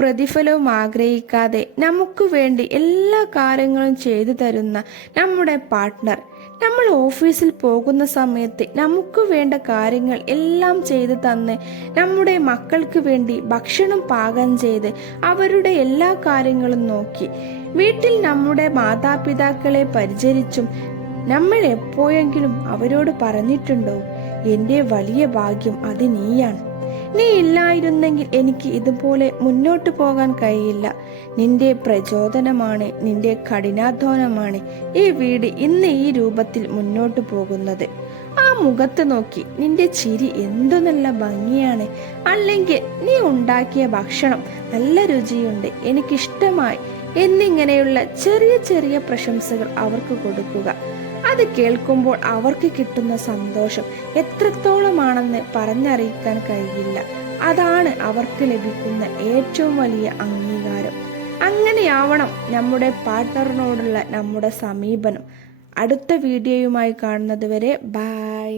പ്രതിഫലവും ആഗ്രഹിക്കാതെ നമുക്ക് വേണ്ടി എല്ലാ കാര്യങ്ങളും ചെയ്തു തരുന്ന നമ്മുടെ പാർട്ട്ണർ, നമ്മൾ ഓഫീസിൽ പോകുന്ന സമയത്ത് നമുക്ക് വേണ്ട കാര്യങ്ങൾ എല്ലാം ചെയ്തു തന്ന്, നമ്മുടെ മക്കൾക്ക് വേണ്ടി ഭക്ഷണം പാകം ചെയ്ത് അവരുടെ എല്ലാ കാര്യങ്ങളും നോക്കി, വീട്ടിൽ നമ്മുടെ മാതാപിതാക്കളെ പരിചരിച്ചും നമ്മൾ എപ്പോഴെങ്കിലും അവരോട് പറഞ്ഞിട്ടുണ്ടോ, എൻ്റെ വലിയ ഭാഗ്യം അത് നീയാണ്, നീ ഇല്ലായിരുന്നെങ്കിൽ എനിക്ക് ഇതുപോലെ മുന്നോട്ട് പോകാൻ കഴിയില്ല, നിന്റെ പ്രചോദനമാണ്, നിന്റെ കഠിനാധ്വാനമാണ് ഈ വീട് ഇന്ന് ഈ രൂപത്തിൽ മുന്നോട്ട് പോകുന്നത്. ആ മുഖത്ത് നോക്കി, നിന്റെ ചിരി എന്തു നല്ല ഭംഗിയാണ്, അല്ലെങ്കിൽ നീ ഉണ്ടാക്കിയ ഭക്ഷണം നല്ല രുചിയുണ്ട്, എനിക്കിഷ്ടമായി എന്നിങ്ങനെയുള്ള ചെറിയ ചെറിയ പ്രശംസകൾ അവർക്ക് കൊടുക്കുക. അത് കേൾക്കുമ്പോൾ അവർക്ക് കിട്ടുന്ന സന്തോഷം എത്രത്തോളമാണെന്ന് പറഞ്ഞറിയിക്കാൻ കഴിയില്ല. അതാണ് അവർക്ക് ലഭിക്കുന്ന ഏറ്റവും വലിയ അംഗീകാരം. അങ്ങനെയാവണം നമ്മുടെ പാർട്ട്ണറിനോടുള്ള നമ്മുടെ സമീപനം. അടുത്ത വീഡിയോയുമായി കാണുന്നത് വരെ ബൈ.